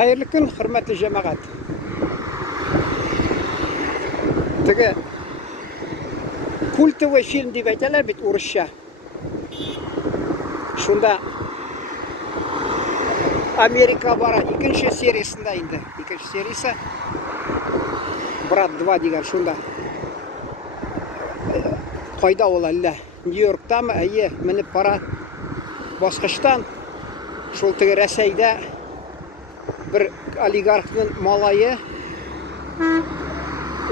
Hayırlı gün, hürmetli cemaat. Tege kultовый film deb aytalar bit urusha. Shunda Amerika bara ikinchi seriyasida endi. İkinchi seriyasi Brat 2 degan shunda. Qayda olalla? Nyu-Yorkdami? Ayye, minib para bosqichdan shul tege Rossiyada bir oligarxning malayı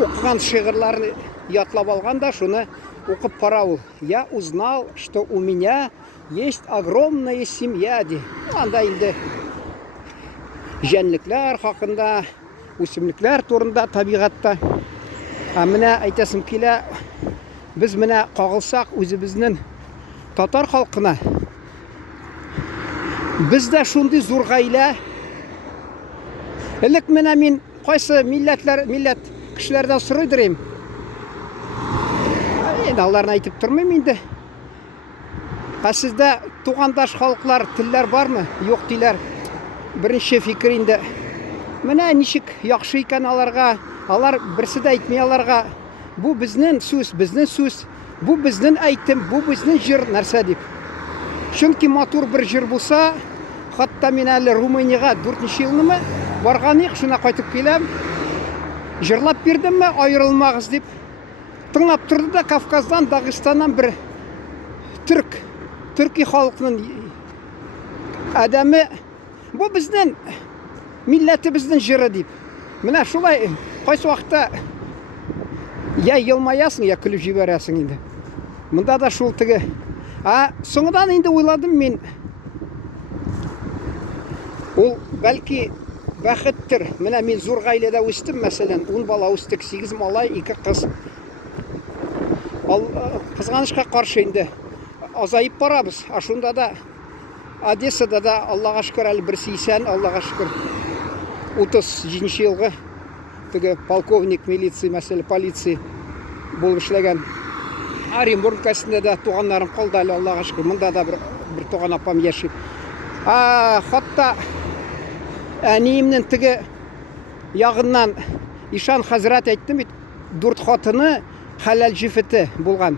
o'qigan shi'rlarni yodlab olganda shuni o'qib para ul. Я узнал, что у меня есть огромная семья. Anda endi janliklar haqida, o'simliklar turida, tabiatda. Mana aytasim kela, biz mana qog'ilsak o'zimizning Tatar xalqina bizda shunday zo'rg'ayla ilk mana men qaysi millat kishilardan so'raydirim. Endi ularni aytib turmayman endi. Sizda tuğandaş xalqlar, tillar bormi? Yo'q deylar. Birinchi fikr endi. Mana nishik yaxshi ekan ular birsi de aytmay ularga bu bizning so'z, bu bizning aytim, bu bizning jir narsa deb. Chunki motor bir jir bo'lsa, hatto men hali Ruminiyaga 4-yilnimi borganik shuna qaytib kelam. Jırlap berdimmi ayrılmağız deb tınlap turdu da Kafkazdan, Dağıstan'dan bir Türkiye halkının adamı bu bizden milleti bizden jırı deb. Mana şulay qaysi vaqtda ya yılmayasın ya külüp jiberasın endi. Mında da şul tigi. Soңuдан endi oyladım men. Ol belki бақытtir. Мына мен зор ғаилада өстім, мәселен, 10 бала өстік, 8 малай, 2 қыз. Ал қызғанышқа қаршы енді азайып барабыз. Ашында да Одессада да Аллаға шүкір әлі бір сейсен, Аллаға шүкір 37 жылғы тігі полковник милиция, мәселе полиция болып ішлеген. Оренбургасында да туғанларым қолда әлі Аллаға шүкір. Мұнда да бір туған апам яшеп. Хатта әнейімнің тігі яғынан Ишан Хазрат айттым, 4 қатыны халал жифіті болған.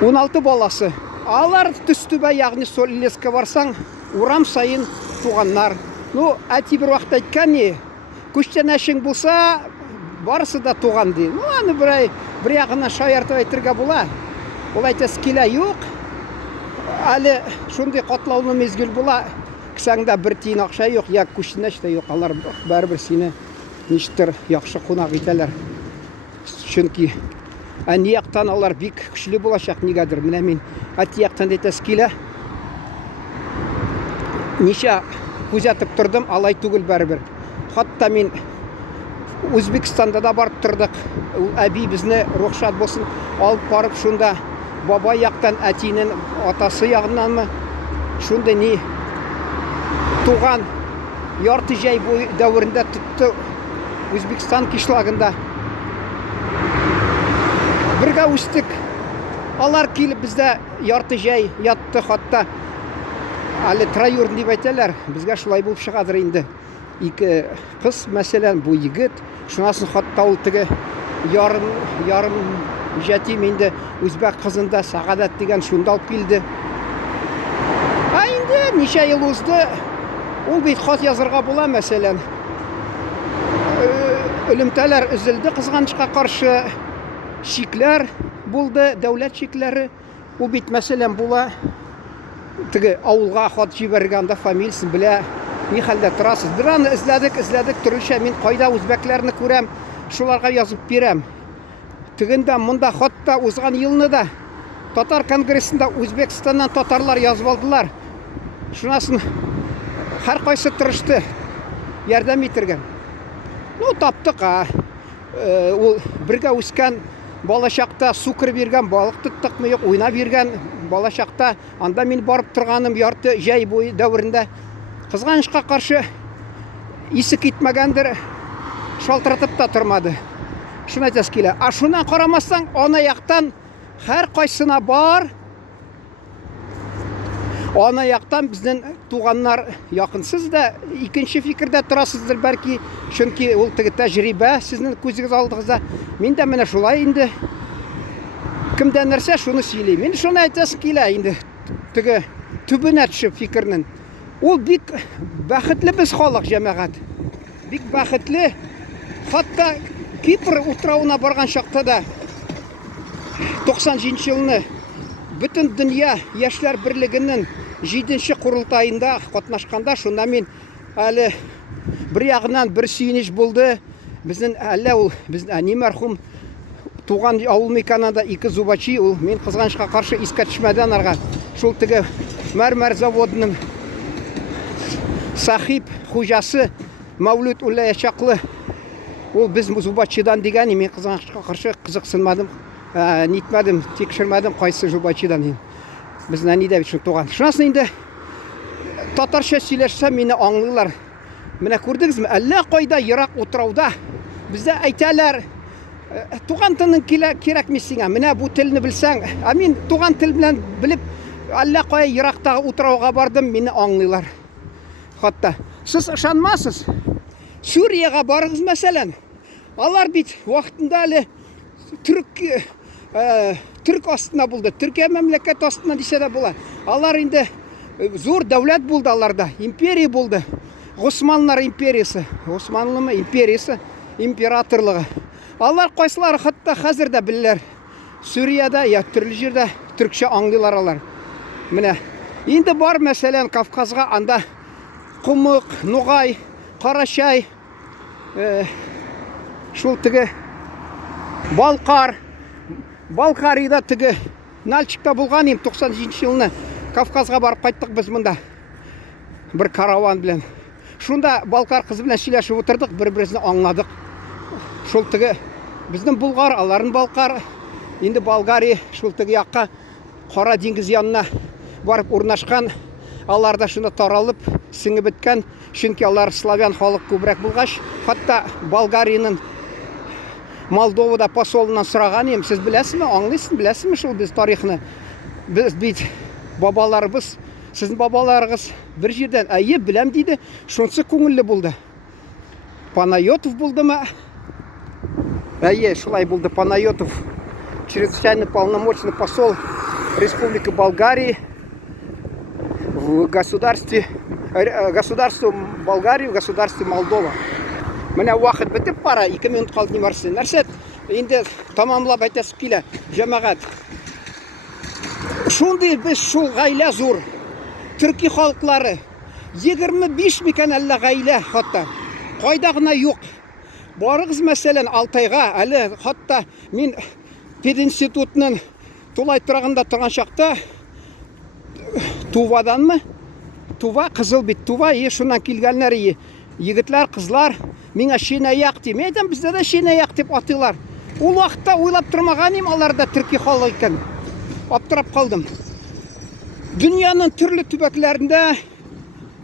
16 баласы. Алар түстібі, яғни сол леске барсаң, урам сайын туғаннар. Әти бір уақыт айтқан не, көштен әшің болса, барысы да туған дейін. Аны бір яғына шайартып айтырға бола. Ол айтасы келі yok. Әлі шындай қатлауны мезгіл бола. Кісаңда бір тиын ақша yok, я көштен әшті yok. Алар бәрі бір сені нештір яқшы қонақ етелер. Чүнки әне яқтан алар бик күшлі болашақ негадыр. Міне мен әті яқтан детәс келі. Неше көзетіп тұрдым, алай түгіл бәрі бір. Хатта мен Өзбекстанда да барып тұрдық. Әби бізні рұқшат болсын алып барып, шында баба яқтан әтінің атасы яғынан мы, шында не туған ярты жай бой дәуірінде тұтты Өзбекстан кишлагында. Бірге өстік. Алар келіп бізде ярты жай ятты хатта. Әлі троюрн деп айталар. Бізге шулай болып шығадыр енді. Екі қыз, мәселен, бұл егіт. Шунасын хатта ол тігі ярым жәтем енді өзбек қызында Сағадат деген шунда алып келді. Енді неше ел өзді ол бейт хат язырға бола, мәселен. Үлімтәлер үзілді қызғанышқа қаршы шиклер болды, дәулет шиклері. Ол бейт мәселен бола тігі ауылға хат жібергенде фамилиясын біле. Не халда тұрасыз? Bir аны izledik түрінше. Мен қайда өзбеклеріні көрем, шуларға yazып берем. Тігінде мұнда хатта өзған еліні да Татар конгрессінде Өзбекстаннан татарлар yazып алдылар. Шунасын har qayсы тұрышты ярдам етірген. Таптық. Ол бірге өскен балашақта су кіріп берген, балық тұттық ме, ойна берген балашақта. Анда мен барып тұрғаным ярты жай бойы дәуірінде. Қызғанышқа қаршы есі кетмегендір, шалтыратып та тұрмады. Шуны айтасы келе. Шунан қарамастан, ана яқтан әр қайсына бар. Ана яктан безнең туганнар якынсыз да икенче фикердә торасыздыр бәлки, чөнки ул теге тәҗрибә сезнең күзегез алдыгызда. Мин дә менә шулай инде. Кемдә нәрсә шуны сөйли. Мин шуны әйтәсем килә инде. Теге төбенә төшеп фикернең. Ул бик бәхетле без халык җәмәгать. Бик бәхетле. Хатта Кипр утравына барган чакта да 97 елны бөтен дөнья яшьләр берлегенең 7нче курултаенда катнашканда, шунда мин әле бер ягыннан бер сөйнеш булды. Безнең әллә ул безнең әни мәрхүм туган авыл меканында 2 зубачи, ул мин кызганычка каршы искә төшмәдән арга шул теге мәрмәр заводының сахип хуҗасы Мәүлүд Улаячаклы, ул без зубачидан дигән, мин кызганычка каршы кызыксынмадым. Нитмәдем, тикшермәдем кайсы зубачидан. Безнең әни дә бит шул туган. Шунысын инде татарча сөйләшсәм мине аңлыйлар. Менә күрдегезме, әллә кайда ерак утрауда бездә әйтәләр, туган телең кирәкми сиңа. Менә бу телне белсәң, мин туган тел белән белеп әллә кая ерактагы утрауга бардым, мине аңлыйлар. Хатта сез ышанмасыз. Сүриягә барыгыз мәсәлән. Алар бит вакытында әле Türk астына булды. Төркия мәмләкәт астына дисә дә була. Алар инде зур дәүләт булды аларда, империя булды. Госманлар империясы, Османлы империясы, императорлыгы. Алар кайсылары хатта хәзер дә беләләр. Сүриядә я төрле җирдә төркчә аңлыйлар алар. Менә инде бар мәсәлән Кавказга, анда Кумык, Нугай, Карачай, шул теге Балкарийда теге Нальчикта булган им 97 елны Кавказга барып кайттык без монда. Бер караван белән. Шунда Балкар кызы белән сөйләшеп утырдык, бер-беребезне аңладык. Шул теге безнең Булгар, аларның Балкар, инде Болгария шул теге якка Кара диңгез янына барып урнашкан. Алар да шуны таралып, сиңеп беткән, чөнки алар славян халык күбрәк булгач, хатта Болгариянең Молдовада посолынан сұраған ем, сіз білесізме, аңлайсыз, білесізме шул біз тарихны? Біз бит бабаларыбыз, сіздің бабаларыңыз бір жерден, әйе, білем дейді, шунсы көңілі болды. Панайотов болды ма? Әйе, шулай болды Панайотов, чрезвычайно полномочный посол Республики Болгарии в государстве Болгарии, в государстве Молдова. Менә вакыт бетеп бара, 2 минут калды немарсы. Нәрсә инде тамамлап әйтәсем килә, җәмәгать. Шундый без шул гаилә зур. Төрки халыклары 25 микән әллә гаилә хатта. Кайда гына юк. Барыгыз мәсәлән Алтайга, әле хатта мин пединститутның тулай торганда торган чакта Туваданмы? Тува кызыл бит, Тува, шуннан килгәннәр, егетләр, кызлар миңа Шенаяк ди. Мен әйтәм, бездә дә Шенаяк дип атыйлар. Ул вакытта уйлап тормаган идем, аларда төрки халык икән. Аптырап калдым. Дөньяның төрле төбәкләрендә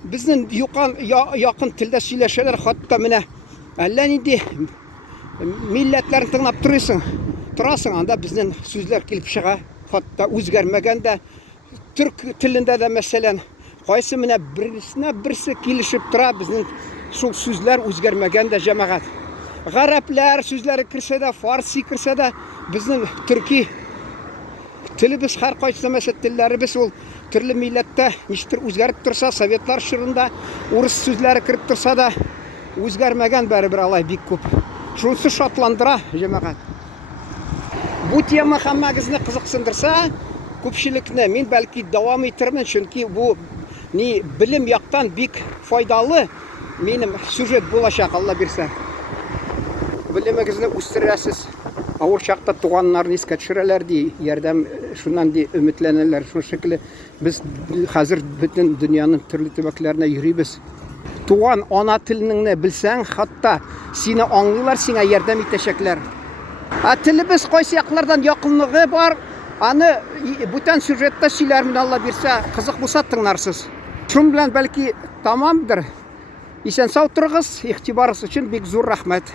безнең якын телдә сөйләшәләр, хатта менә әллә нинди милләтләрне тыңлап торасың, анда безнең сүзләр килеп чыга, хатта үзгәрмәгән дә төрк телендә дә мәсәлән кайсы менә берсе килешеп тора, безнең шул сүзләр үзгәрмәгән дә җәмәгать. Гарәпләр сүзләре кирсә дә, фарси кирсә дә, безнең төрки телебез һәр кайсы мәсәлән телләребез ул төрле милләттә ничектер үзгәреп торса, советлар чорында урыс сүзләре кирип торса да, үзгәрмәгән бәрабер алай бик күп. Шунысы шатландыра җәмәгать. Бу тема һәммәгезне кызыксындырса, күпчелекне мин бәлки дәвам иттермен, чөнки бу билим яктан бик файдалы минем сюжет булачак, Алла бирсә. Билимегезне үстерәсез. Авыр чакта туганнарны искә төшерәләр ди, ярдәм шуннан ди өметләнәләр. Шул шикелле без хәзер бөтен дөньяның төрле төбәкләренә йөрибез. Туган ана теленеңне белсәң, хатта сине аңлыйлар, сиңа ярдәм итәчәкләр. Телебез кайсы яклардан якынлыгы бар, аны бүтән сюжетта сөйләрмен, Алла бирсә, кызык булса тыңларсыз. Шун белән бәлки тамамдыр. Исән сау торыгыз, игътибарыгыз өчен бик зур рәхмәт.